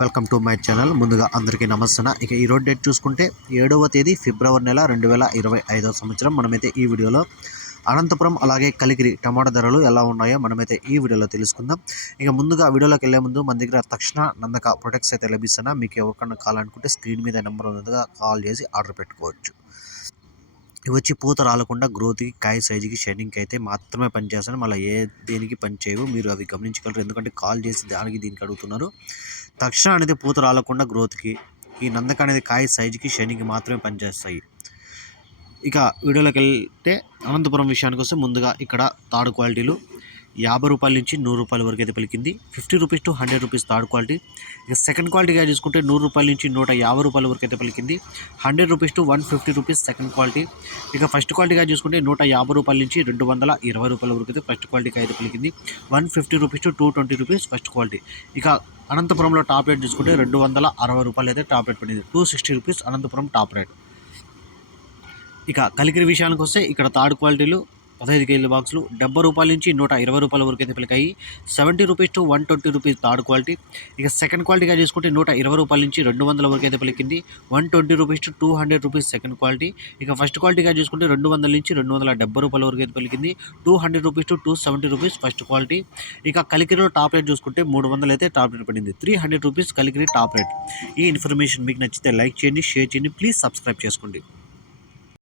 Welcome to my channel. ముందుగా అందరికీ నమస్తే ఇక ఈరోజు డేట్ చూసుకుంటే ఏడవ తేదీ ఫిబ్రవరి నెల రెండు వేల ఇరవై ఐదవ సంవత్సరం. మనమైతే ఈ వీడియోలో అనంతపురం అలాగే కలిగిరి టమాటా ధరలు ఎలా ఉన్నాయో మనమైతే ఈ వీడియోలో తెలుసుకుందాం. ఇక ముందుగా వీడియోలోకి వెళ్ళే ముందు మన దగ్గర తక్షణ నందక ప్రొడక్ట్స్ అయితే లభిస్తున్నా. మీకు ఎవరికన్నా కావాలనుకుంటే స్క్రీన్ మీద నెంబర్ ఉన్నదిగా కాల్ చేసి ఆర్డర్ పెట్టుకోవచ్చు. ఇవి వచ్చి పూత రాలకుండా గ్రోత్కి కాయ సైజుకి షైనింగ్కి అయితే మాత్రమే పనిచేస్తాను మళ్ళీ ఏ దేనికి పనిచేయవు మీరు అవి గమనించగలరు. ఎందుకంటే కాల్ చేసి దానికి దీనికి అడుగుతున్నారు. తక్షణ అనేది పూత రాలకుండా గ్రోత్కి ఈ నందక అనేది కాయ సైజుకి షైనింగ్కి మాత్రమే పనిచేస్తాయి. ఇక వీడియోలోకి వెళ్తే అనంతపురం విషయానికి వస్తే ముందుగా ఇక్కడ తాడు క్వాలిటీలు యాభై రూపాయల నుంచి నూరు రూపాయల వరకు అయితే పలికింది. Fifty rupees to hundred rupees third quality. ఇక సెకండ్ క్వాలిటీగా చూసుకుంటే నూరు రూపాయల నుంచి నూట యాభై రూపాయల వరకు అయితే పలికింది. Hundred rupees to one fifty rupees second quality. ఇక ఫస్ట్ క్వాలిటీగా చూసుకుంటే నూట యాభై రూపాయల నుంచి రెండు వందల ఇరవై రూపాయల వరకు అయితే ఫస్ట్ క్వాలిటీకి అయితే పలికింది. One fifty rupees to two twenty rupees first quality. ఇక అనంతపురంలో టాప్ రేట్ చూసుకుంటే రెండు వందల అరవై రూపాయలు అయితే టాప్ రేట్ పడింది. Two sixty rupees Anantapuram top rate. ఇక కలికిరి విషయానికి వస్తే ఇక్కడ థర్డ్ క్వాలిటీలు పదహైదు కేజీల బాక్సులు డెబ్బై రూపాయల నుంచి నూట ఇరవై రూపాయల వరకు అయితే పిలికాయి seventy rupees to one twenty rupees third quality. ఇక సెకండ్ క్వాలిటీగా చూసుకుంటే నూట ఇరవై రూపాయల నుంచి రెండు వందల వరకు అయితే పలికింది one twenty rupees to two hundred rupees second quality. ఇక ఫస్ట్ క్వాలిటీగా చూసుకుంటే రెండు వందల నుంచి రెండు వందల డెబ్బై రూపాయల వరకు అయితే పలికింది two hundred rupees to two seventy rupees first quality. ఇక కలికిరిలో టాప్ రేట్ చూసుకుంటే మూడు వందలు అయితే టాప్ రేట్ పడింది. Three hundred rupees Kalikiri top rate. ఈ ఇన్ఫర్మేషన్ మీకు నచ్చితే లైక్ చేయండి షేర్ చేయండి ప్లీజ్ సబ్స్క్రైబ్ చేసుకోండి.